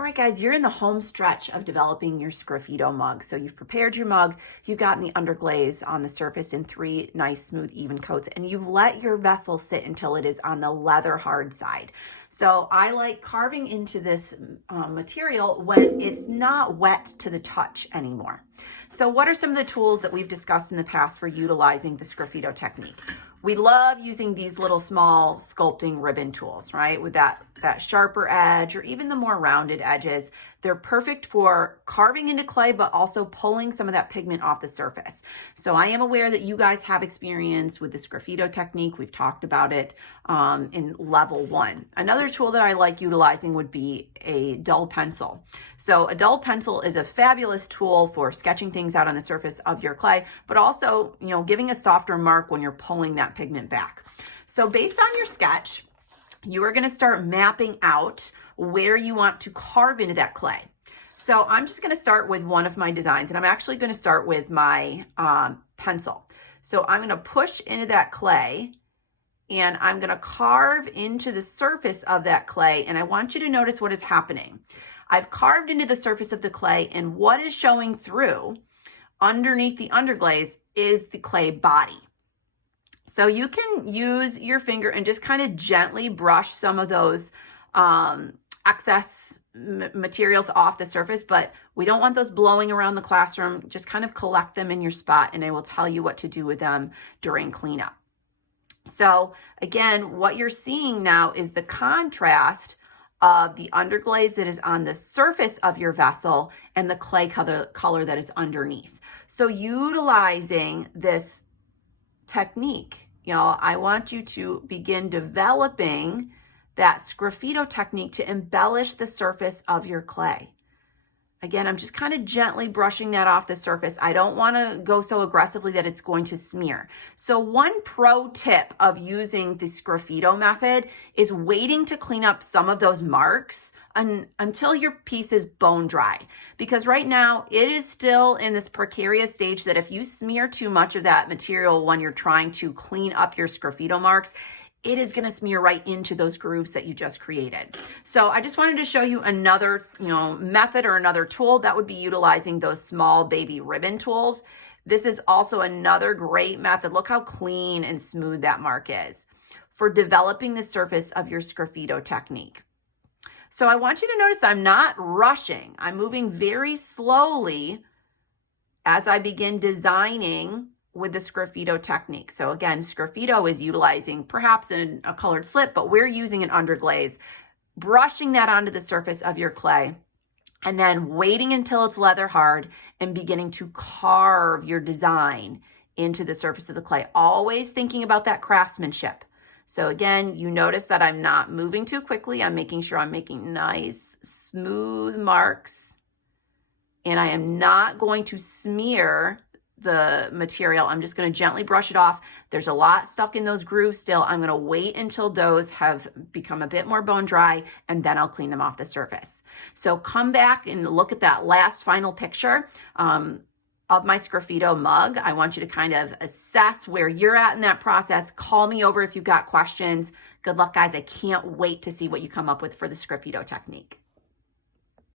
All right, guys, you're in the home stretch of developing your Sgraffito mug. So you've prepared your mug, you've gotten the underglaze on the surface in 3 nice, smooth, even coats, and you've let your vessel sit until it is on the leather hard side. So I like carving into this material when it's not wet to the touch anymore. So what are some of the tools that we've discussed in the past for utilizing the Sgraffito technique? We love using these little small sculpting ribbon tools, right? With that sharper edge or even the more rounded edges. They're perfect for carving into clay, but also pulling some of that pigment off the surface. So I am aware that you guys have experience with the Sgraffito technique. We've talked about it in level 1. Another tool that I like utilizing would be a dull pencil. So a dull pencil is a fabulous tool for sketching things out on the surface of your clay, but also, giving a softer mark when you're pulling that pigment back. So based on your sketch, you are going to start mapping out where you want to carve into that clay. So I'm just going to start with one of my designs, and I'm actually going to start with my pencil. So I'm going to push into that clay, and I'm going to carve into the surface of that clay, and I want you to notice what is happening. I've carved into the surface of the clay, and what is showing through underneath the underglaze is the clay body. So you can use your finger and just kind of gently brush some of those excess materials off the surface, but we don't want those blowing around the classroom. Just kind of collect them in your spot, and I will tell you what to do with them during cleanup. So again, what you're seeing now is the contrast of the underglaze that is on the surface of your vessel and the clay color that is underneath. So utilizing this technique, I want you to begin developing that Sgraffito technique to embellish the surface of your clay. Again, I'm just kind of gently brushing that off the surface. I don't want to go so aggressively that it's going to smear. So one pro tip of using the Sgraffito method is waiting to clean up some of those marks until your piece is bone dry. Because right now it is still in this precarious stage that if you smear too much of that material when you're trying to clean up your Sgraffito marks, it is going to smear right into those grooves that you just created. So I just wanted to show you another, method or another tool that would be utilizing those small baby ribbon tools. This is also another great method. Look how clean and smooth that mark is for developing the surface of your Sgraffito technique. So I want you to notice I'm not rushing. I'm moving very slowly as I begin designing with the Sgraffito technique. So again, Sgraffito is utilizing perhaps a colored slip, but we're using an underglaze, brushing that onto the surface of your clay, and then waiting until it's leather hard and beginning to carve your design into the surface of the clay, always thinking about that craftsmanship. So again, you notice that I'm not moving too quickly. I'm making sure I'm making nice, smooth marks, and I am not going to smear the material. I'm just going to gently brush it off. There's a lot stuck in those grooves still. I'm going to wait until those have become a bit more bone dry, and then I'll clean them off the surface. So come back and look at that last final picture of my Sgraffito mug. I want you to kind of assess where you're at in that process. Call me over if you've got questions. Good luck, guys. I can't wait to see what you come up with for the Sgraffito technique.